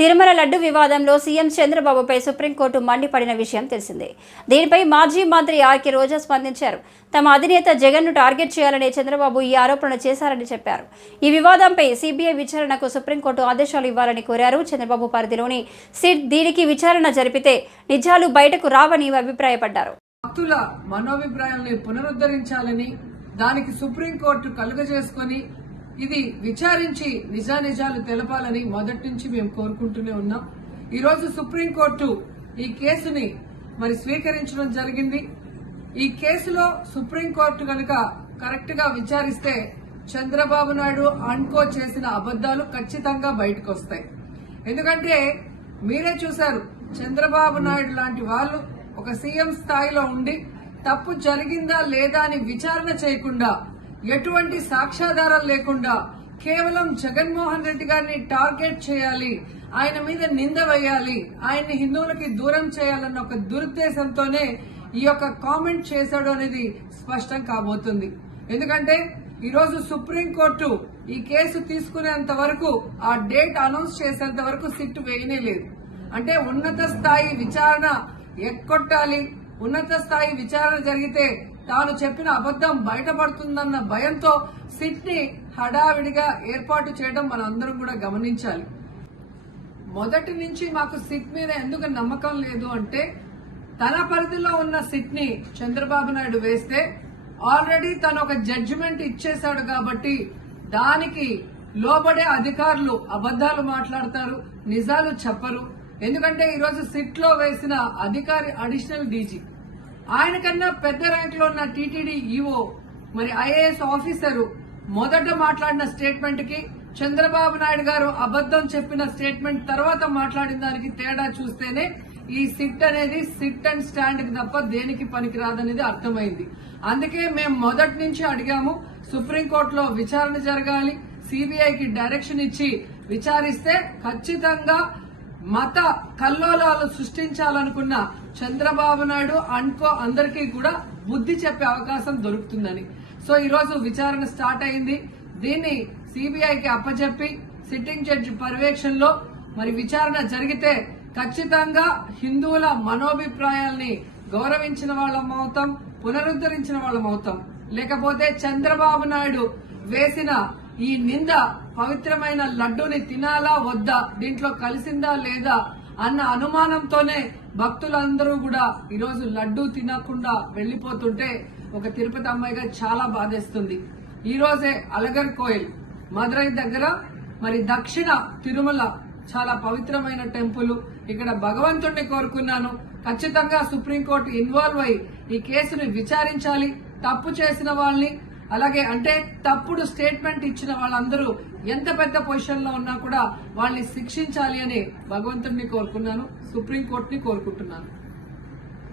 తిరుమల లడ్డు వివాదంలో సీఎం చంద్రబాబుపై సుప్రీంకోర్టు మండిపడిన విషయం తెలిసిందే దీనిపై మాజీ మంత్రి ఆర్కె రోజా స్పందించారు తమ అధినేత జగన్ను టార్గెట్ చేయాలని చంద్రబాబు ఈ ఆరోపణలు చేశారని చెప్పారు ఈ వివాదంపై సిబిఐ విచారణకు సుప్రీంకోర్టు ఆదేశాలు ఇవ్వాలని కోరారు చంద్రబాబు పరిధిలోని సిట్ దీనికి విచారణ జరిపితే నిజాలు బయటకు రావని అభిప్రాయపడ్డారు భక్తుల మనోభిప్రాయాల్ని పునరుద్ధరించాలని దానికి సుప్రీంకోర్టు కలుగజేసుకుని ఇది విచారించి నిజానిజాలు తెలపాలని మొదటి నుంచి మేము కోరుకుంటూనే ఉన్నాం ఈరోజు సుప్రీంకోర్టు ఈ కేసుని మరి స్వీకరించడం జరిగింది ఈ కేసులో సుప్రీంకోర్టు కనుక కరెక్ట్ గా విచారిస్తే చంద్రబాబు నాయుడు అన్కో చేసిన అబద్దాలు ఖచ్చితంగా బయటకు వస్తాయి ఎందుకంటే మీరే చూశారు చంద్రబాబు నాయుడు లాంటి వాళ్ళు ఒక సీఎం స్థాయిలో ఉండి తప్పు జరిగిందా లేదా అని విచారణ చేయకుండా ఎటువంటి సాక్ష్యాధారాలు లేకుండా కేవలం జగన్మోహన్ రెడ్డి గారిని టార్గెట్ చేయాలి ఆయన మీద నింద వేయాలి ఆయన్ని హిందువులకి దూరం చేయాలన్న ఒక దురుద్దేశంతోనే ఈ యొక్క కామెంట్ చేశాడు అనేది స్పష్టం కాబోతుంది ఎందుకంటే ఈరోజు సుప్రీంకోర్టు ఈ కేసు తీసుకునేంత వరకు ఆ డేట్ అనౌన్స్ చేసేంత వరకు సిట్ వేయనే లేదు అంటే ఉన్నత స్థాయి విచారణ ఎక్కొట్టాలి ఉన్నత స్థాయి విచారణ జరిగితే తాను చెప్పిన అబద్ధం బయటపడుతుందన్న భయంతో సిట్ ని హడావిడిగా ఏర్పాటు చేయడం మనందరం కూడా గమనించాలి మొదటి నుంచి మాకు సిట్ మీద ఎందుకు నమ్మకం లేదు అంటే తన పరిధిలో ఉన్న సిట్ ని చంద్రబాబు నాయుడు వేస్తే ఆల్రెడీ తను ఒక జడ్జిమెంట్ ఇచ్చేశాడు కాబట్టి దానికి లోబడే అధికారులు అబద్దాలు మాట్లాడతారు నిజాలు చెప్పరు ఎందుకంటే ఈరోజు సిట్లో వేసిన అధికారి అడిషనల్ డీజీ ఆయన కన్నా పెద్ద లో ఉన్న టీటీడీ ఈఓ మరి ఐఏఎస్ ఆఫీసరు మొదట మాట్లాడిన స్టేట్మెంట్ కి చంద్రబాబు నాయుడు గారు అబద్దం చెప్పిన స్టేట్మెంట్ తర్వాత మాట్లాడిన దానికి తేడా చూస్తేనే ఈ సిట్ అనేది సిట్ అండ్ స్టాండ్ కి తప్ప దేనికి పనికిరాదనేది అర్థమైంది అందుకే మేము మొదటి నుంచి అడిగాము సుప్రీంకోర్టులో విచారణ జరగాలి సిబిఐకి డైరెక్షన్ ఇచ్చి విచారిస్తే ఖచ్చితంగా మత కల్లోలాలు సృష్టించాలనుకున్న చంద్రబాబు నాయుడు అన్కో అందరికీ కూడా బుద్ధి చెప్పే అవకాశం దొరుకుతుందని సో ఈరోజు విచారణ స్టార్ట్ అయింది దీన్ని సిబిఐకి అప్పచెప్పి సిట్టింగ్ జడ్జి పర్యవేక్షణలో మరి విచారణ జరిగితే ఖచ్చితంగా హిందువుల మనోభిప్రాయాల్ని గౌరవించిన వాళ్ళం అవుతాం పునరుద్ధరించిన వాళ్ళం అవుతాం లేకపోతే చంద్రబాబు నాయుడు వేసిన ఈ నింద పవిత్రమైన లడ్డూని తినాలా వద్దా దీంట్లో కలిసిందా లేదా అన్న అనుమానంతోనే భక్తులందరూ కూడా ఈరోజు లడ్డూ తినకుండా వెళ్లిపోతుంటే ఒక తిరుపతి అమ్మాయిగా చాలా బాధేస్తుంది ఈ రోజే అలగర్ కోయిల్ మదురై దగ్గర మరి దక్షిణ తిరుమల చాలా పవిత్రమైన టెంపుల్ ఇక్కడ భగవంతుణ్ణి కోరుకున్నాను ఖచ్చితంగా సుప్రీంకోర్టు ఇన్వాల్వ్ అయి ఈ కేసుని విచారించాలి తప్పు చేసిన వాళ్ళని అలాగే అంటే తప్పుడు స్టేట్మెంట్ ఇచ్చిన వాళ్ళందరూ ఎంత పెద్ద పొజిషన్లో ఉన్నా కూడా వాళ్ళని శిక్షించాలి అని భగవంతుడిని కోరుకున్నాను సుప్రీంకోర్టుని కోరుకుంటున్నాను